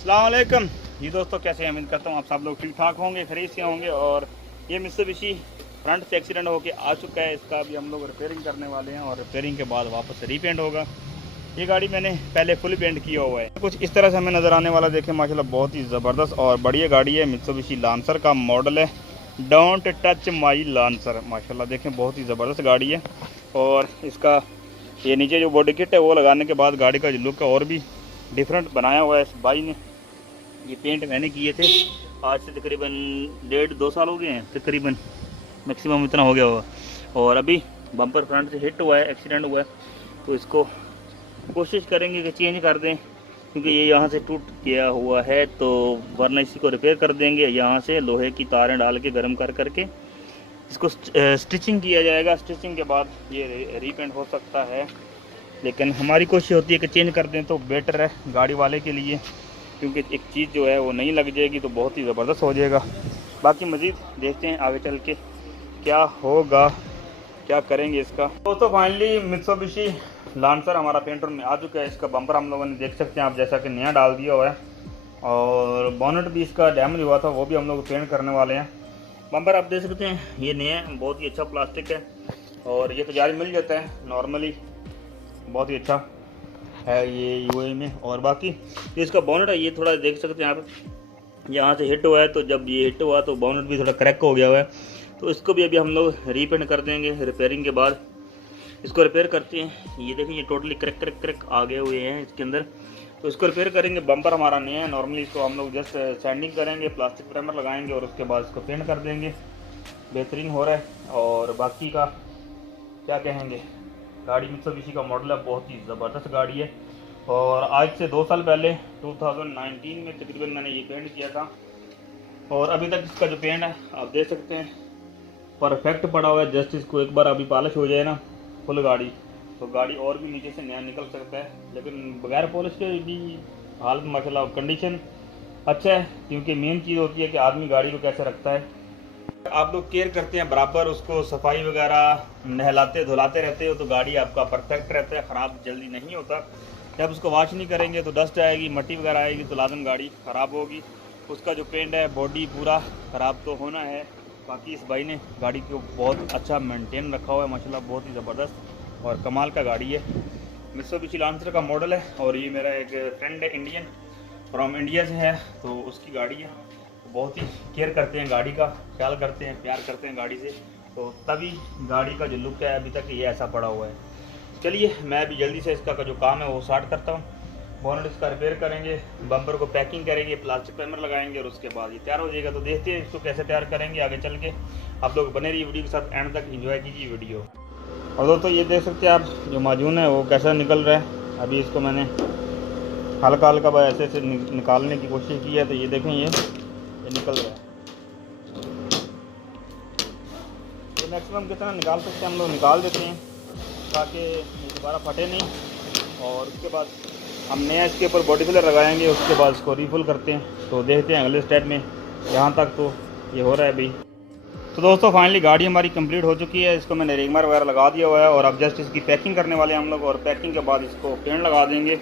अस्सलाम वालेकुम जी दोस्तों, कैसे हैं? उम्मीद करता हूँ आप सब लोग ठीक ठाक होंगे, खरीद से होंगे। और ये मित्सुबिशी फ्रंट से एक्सीडेंट होके आ चुका है, इसका भी हम लोग रिपेयरिंग करने वाले हैं और रिपेयरिंग के बाद वापस रीपेंट होगा। ये गाड़ी मैंने पहले फुल पेंट किया हुआ है, कुछ इस तरह से हमें नज़र आने वाला। देखें माशाल्लाह बहुत ही ज़बरदस्त और बढ़िया गाड़ी है। मित्सुबिशी लांसर का मॉडल है, डोंट टच माई लांसर। माशाल्लाह देखें बहुत ही ज़बरदस्त गाड़ी है। और इसका ये नीचे जो बॉडी किट है वो लगाने के बाद गाड़ी का जो लुक है और भी डिफरेंट बनाया हुआ है इस भाई ने। ये पेंट मैंने किए थे आज से तकरीबन 1.5-2 साल हो गए हैं, तकरीबन मैक्सिमम इतना हो गया होगा। और अभी बम्पर फ्रंट से हिट हुआ है, एक्सीडेंट हुआ है, तो इसको कोशिश करेंगे कि चेंज कर दें, क्योंकि ये यहाँ से टूट गया हुआ है। तो वरना इसी को रिपेयर कर देंगे। यहाँ से लोहे की तारें डाल के गर्म कर करके इसको स्टिचिंग किया जाएगा। स्टिचिंग के बाद ये रीपेंट हो सकता है, लेकिन हमारी कोशिश होती है कि चेंज कर दें तो बेटर है गाड़ी वाले के लिए, क्योंकि एक चीज़ जो है वो नहीं लग जाएगी तो बहुत ही ज़बरदस्त हो जाएगा। बाकी मज़ीद देखते हैं आगे चल के क्या होगा, क्या करेंगे इसका। तो फाइनली मित्सुबिशी लांसर हमारा पेंटर में आ चुका है। इसका बम्पर हम लोगों ने देख सकते हैं आप, जैसा कि नया डाल दिया हुआ है। और बोनट भी इसका डैमेज हुआ था, वो भी हम लोग पेंट करने वाले हैं। बम्पर आप देख सकते हैं ये नया है, बहुत ही अच्छा प्लास्टिक है और ये तैयारी मिल जाता है नॉर्मली, बहुत ही अच्छा है ये यूए में। और बाकी इसका बोनट है, ये थोड़ा देख सकते हैं आप, यहाँ से हिट हुआ है, तो जब ये हिट हुआ तो बोनट भी थोड़ा क्रैक हो गया हुआ है। तो इसको भी अभी हम लोग रीपेंट कर देंगे। रिपेयरिंग के बाद इसको रिपेयर करते हैं। ये देखें ये टोटली क्रैक क्रैक क्रैक आ गए हुए हैं इसके अंदर, तो इसको रिपेयर करेंगे। बम्पर हमारा नया है, नॉर्मली इसको हम लोग जस्ट सैंडिंग करेंगे, प्लास्टिक प्राइमर लगाएंगे और उसके बाद इसको पेंट कर देंगे। बेहतरीन हो रहा है। और बाकी का क्या कहेंगे, गाड़ी मित्सुबिशी का मॉडल है, बहुत ही ज़बरदस्त गाड़ी है। और आज से 2 साल पहले 2019 में तकरीबन मैंने ये पेंट किया था और अभी तक इसका जो पेंट है आप देख सकते हैं परफेक्ट पड़ा हुआ है। जस्ट इसको एक बार अभी पॉलिश हो जाए ना फुल गाड़ी, तो गाड़ी और भी नीचे से नया निकल सकता है। लेकिन बगैर पॉलिश के भी हालत माशाल्लाह कंडीशन अच्छा है, क्योंकि मेन चीज़ होती है कि आदमी गाड़ी को कैसे रखता है। आप लोग केयर करते हैं बराबर, उसको सफाई वगैरह नहलाते धुलाते रहते हो तो गाड़ी आपका परफेक्ट रहता है, ख़राब जल्दी नहीं होता। जब उसको वॉश नहीं करेंगे तो डस्ट आएगी, मट्टी वगैरह आएगी तो लाजम गाड़ी ख़राब होगी। उसका जो पेंट है बॉडी पूरा ख़राब तो होना है। बाकी इस भाई ने गाड़ी को बहुत अच्छा मेंटेन रखा हुआ है माशाल्लाह, बहुत ही ज़बरदस्त और कमाल का गाड़ी है। मित्सुबिशी लांसर का मॉडल है और ये मेरा एक फ्रेंड है इंडियन, फ्रॉम इंडिया से है, तो उसकी गाड़ी है। बहुत ही केयर करते हैं गाड़ी का, ख्याल करते हैं, प्यार करते हैं गाड़ी से, तो तभी गाड़ी का जो लुक है अभी तक ये ऐसा पड़ा हुआ है। चलिए मैं अभी जल्दी से इसका जो काम है वो स्टार्ट करता हूँ। बोनट इसका रिपेयर करेंगे, बम्पर को पैकिंग करेंगे, प्लास्टिक प्राइमर लगाएंगे और उसके बाद ये तैयार हो जाएगा। तो देखते हैं इसको कैसे तैयार करेंगे आगे चल के। आप लोग बने रहिए वीडियो के साथ, एंड तक एंजॉय कीजिए वीडियो। और दोस्तों ये देख सकते हैं आप जो माजून है वो कैसा निकल रहा है। अभी इसको मैंने हल्का हल्का ऐसे ऐसे निकालने की कोशिश की है, तो ये देखें ये निकल रहा है। ये मैक्सिमम कितना निकाल सकते हैं हम लोग निकाल देते हैं, ताकि ये दोबारा फटे नहीं। और उसके बाद हम नया इसके ऊपर बॉडी फिलर लगाएंगे, उसके बाद इसको रीफुल करते हैं। तो देखते हैं अगले स्टेप में। यहाँ तक तो ये हो रहा है अभी। तो दोस्तों फाइनली गाड़ी हमारी कंप्लीट हो चुकी है। इसको मैंने रेगमार वगैरह लगा दिया हुआ है और अब जस्ट इसकी पैकिंग करने वाले हैं हम लोग। और पैकिंग के बाद इसको पेंट लगा देंगे।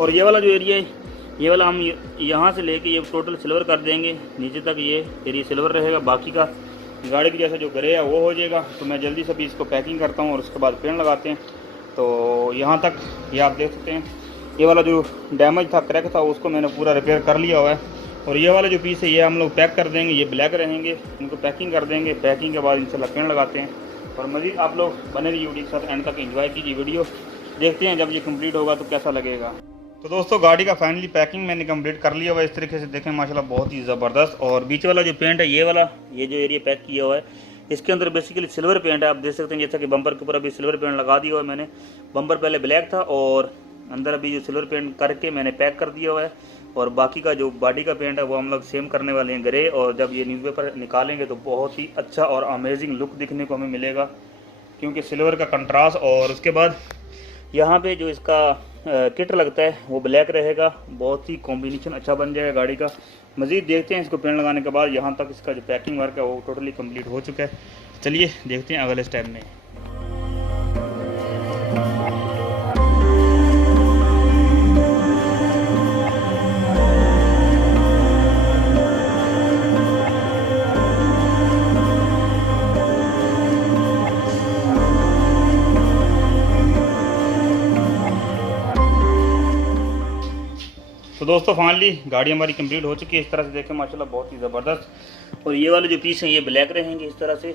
और ये वाला जो एरिया है, ये वाला हम यहाँ से लेके ये टोटल सिल्वर कर देंगे नीचे तक, ये एरिया सिल्वर रहेगा। बाकी का गाड़ी की जैसा जो ग्रे है वो हो जाएगा। तो मैं जल्दी से भी इसको पैकिंग करता हूँ और उसके बाद पेंट लगाते हैं। तो यहाँ तक ये आप देख सकते हैं, ये वाला जो डैमेज था, क्रैक था, उसको मैंने पूरा रिपेयर कर लिया हुआ है। और ये वाला जो पीस है ये हम लोग पैक कर देंगे, ये ब्लैक रहेंगे, इनको पैकिंग कर देंगे। पैकिंग के बाद इंशाल्लाह पेंट लगाते हैं। और मज़ीद आप लोग बने रहिए वीडियो के साथ, एंड तक एंजॉय कीजिए वीडियो। देखते हैं जब ये कंप्लीट होगा तो कैसा लगेगा। तो दोस्तों गाड़ी का फाइनली पैकिंग मैंने कंप्लीट कर लिया हुआ है। इस तरीके से देखें माशाल्लाह बहुत ही ज़बरदस्त। और बीच वाला जो पेंट है ये वाला, ये जो एरिया पैक किया हुआ है, इसके अंदर बेसिकली सिल्वर पेंट है। आप देख सकते हैं जैसा कि बम्पर के ऊपर अभी सिल्वर पेंट लगा दिया हुआ है मैंने। बम्पर पहले ब्लैक था और अंदर अभी जो सिल्वर पेंट करके मैंने पैक कर दिया हुआ है। और बाकी का जो बॉडी का पेंट है वो हम लोग सेम करने वाले हैं, ग्रे। और जब ये न्यूज़पेपर निकालेंगे तो बहुत ही अच्छा और अमेजिंग लुक दिखने को हमें मिलेगा, क्योंकि सिल्वर का कंट्रास्ट। और उसके बाद यहाँ पे जो इसका किट लगता है वो ब्लैक रहेगा। बहुत ही कॉम्बिनेशन अच्छा बन जाएगा गाड़ी का। मज़ीद देखते हैं इसको पेंट लगाने के बाद। यहाँ तक इसका जो पैकिंग वर्क है वो टोटली कंप्लीट हो चुका है। चलिए देखते हैं अगले स्टेप में। दोस्तों फाइनली गाड़ी हमारी कंप्लीट हो चुकी है। इस तरह से देखें माशाल्लाह बहुत ही ज़बरदस्त। और ये वाले जो पीस हैं ये ब्लैक रहेंगे इस तरह से,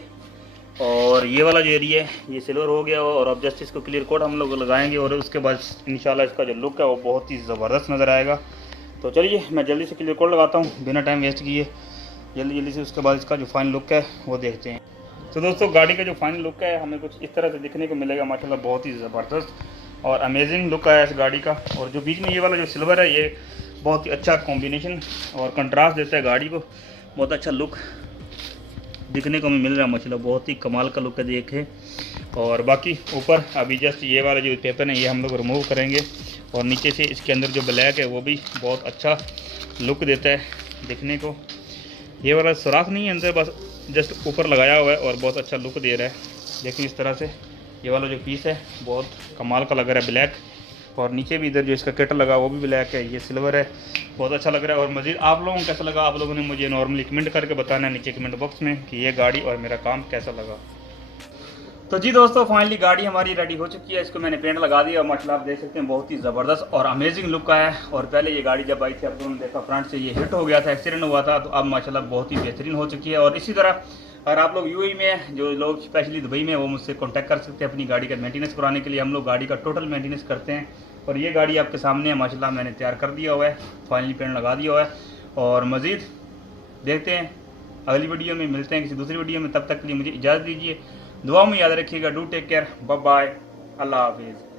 और ये वाला जो एरिया है ये सिल्वर हो गया। और अब जस्ट इसको क्लियर कोट हम लोग लगाएंगे और उसके बाद इंशाल्लाह इसका जो लुक है वो बहुत ही ज़बरदस्त नज़र आएगा। तो चलिए मैं जल्दी से क्लियर कोट लगाता हूँ बिना टाइम वेस्ट किए, जल्दी से। उसके बाद इसका जो फाइनल लुक है वो देखते हैं। तो दोस्तों गाड़ी का जो फाइनल लुक है हमें कुछ इस तरह से दिखने को मिलेगा माशाल्लाह, बहुत ही ज़बरदस्त और अमेजिंग लुक आया इस गाड़ी का। और जो बीच में ये वाला जो सिल्वर है ये बहुत ही अच्छा कॉम्बिनेशन और कंट्रास्ट देता है गाड़ी को, बहुत अच्छा लुक दिखने को हमें मिल रहा है माशाल्लाह, बहुत ही कमाल का लुक है देखे। और बाकी ऊपर अभी जस्ट ये वाला जो पेपर है ये हम लोग रिमूव करेंगे और नीचे से इसके अंदर जो ब्लैक है वो भी बहुत अच्छा लुक देता है दिखने को। ये वाला सुराख नहीं है अंदर, बस जस्ट ऊपर लगाया हुआ है और बहुत अच्छा लुक दे रहा है। देखिए इस तरह से ये वाला जो पीस है बहुत कमाल का लग रहा है ब्लैक, और नीचे भी इधर जो इसका कटर लगा वो भी ब्लैक है, ये सिल्वर है, बहुत अच्छा लग रहा है। और मज़ीद आप लोगों को कैसा लगा आप लोगों ने मुझे नॉर्मली कमेंट करके बताना है नीचे कमेंट बॉक्स में कि ये गाड़ी और मेरा काम कैसा लगा। तो जी दोस्तों फाइनली गाड़ी हमारी रेडी हो चुकी है। इसको मैंने पेंट लगा दिया और माशाल्लाह आप देख सकते हैं बहुत ही ज़बरदस्त और अमेजिंग लुक का है। और पहले ये गाड़ी जब आई थी आप लोगों ने देखा फ्रंट से ये हिट हो गया था, एक्सीडेंट हुआ था, तो अब माशाल्लाह बहुत ही बेहतरीन हो चुकी है। और इसी तरह अगर आप लोग यूएई में हैं, जो लोग स्पेशली दुबई में, वो मुझसे कॉन्टैक्ट कर सकते हैं अपनी गाड़ी का मेंटेनेंस कराने के लिए। हम लोग गाड़ी का टोटल मेंटेनेंस करते हैं। और ये गाड़ी आपके सामने है माशाल्लाह, मैंने तैयार कर दिया हुआ है, फाइनली पेंट लगा दिया हुआ है। और मज़ीद देखते हैं अगली वीडियो में, मिलते हैं किसी दूसरी वीडियो में। तब तक के लिए मुझे इजाज़त दीजिए, दुआ में याद रखिएगा। Do take care, bye bye, अल्लाह हाफिज़।